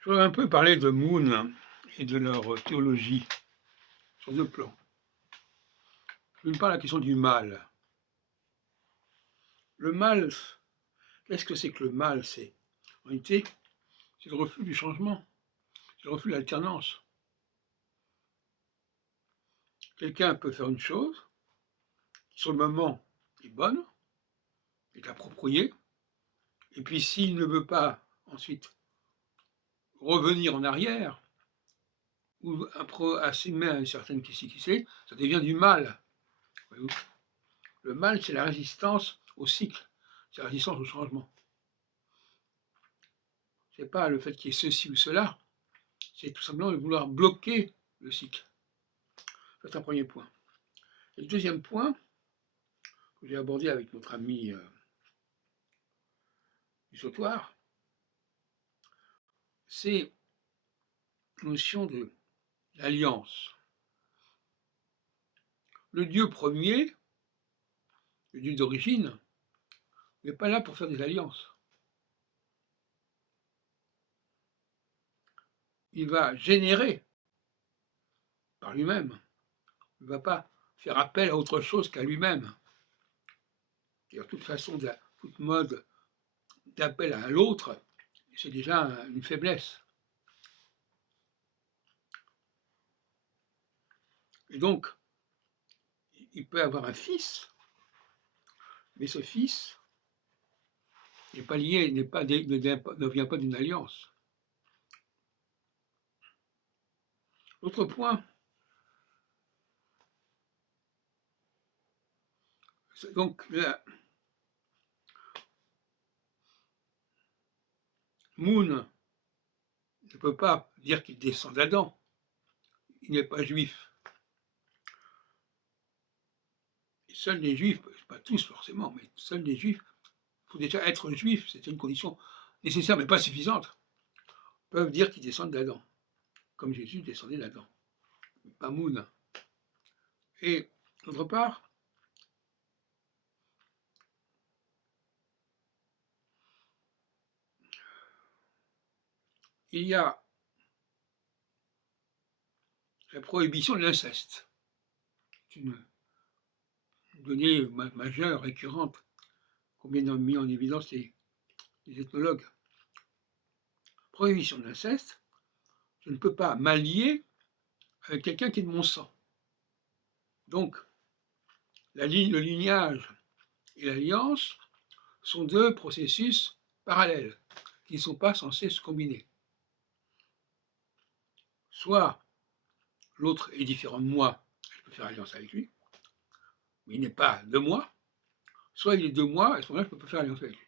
Je voudrais un peu parler de Moon et de leur théologie sur deux plans. D'une part, la question du mal. Le mal, qu'est-ce que c'est que le mal? C'est, en réalité, c'est le refus du changement, c'est le refus de l'alternance. Quelqu'un peut faire une chose qui, sur le moment, est bonne, est appropriée, et puis s'il ne veut pas ensuite revenir en arrière, ou assumer à une certaine criticité, ça devient du mal. Voyez-vous. Le mal, c'est la résistance au cycle, c'est la résistance au changement. Ce n'est pas le fait qu'il y ait ceci ou cela, c'est tout simplement de vouloir bloquer le cycle. C'est un premier point. Et le deuxième point, que j'ai abordé avec notre ami du sautoir, c'est la notion de l'alliance. Le Dieu premier, le Dieu d'origine, n'est pas là pour faire des alliances. Il va générer par lui-même. Il ne va pas faire appel à autre chose qu'à lui-même. C'est-à-dire toute mode d'appel à l'autre, c'est déjà une faiblesse. Et donc, il peut avoir un fils, mais ce fils n'est pas lié, ne vient pas d'une alliance. L'autre point, donc Moon ne peut pas dire qu'il descend d'Adam, il n'est pas juif. Et seuls les juifs, pas tous forcément, mais seuls les juifs, il faut déjà être juif, c'est une condition nécessaire mais pas suffisante, peuvent dire qu'ils descendent d'Adam, comme Jésus descendait d'Adam, pas Moon. Et d'autre part, il y a la prohibition de l'inceste. C'est une donnée majeure, récurrente, combien ont mis en évidence les ethnologues. Prohibition de l'inceste, je ne peux pas m'allier avec quelqu'un qui est de mon sang. Donc, le lignage et l'alliance sont deux processus parallèles qui ne sont pas censés se combiner. Soit l'autre est différent de moi, je peux faire alliance avec lui, mais il n'est pas de moi, soit il est de moi, à ce moment-là, je ne peux pas faire alliance avec lui.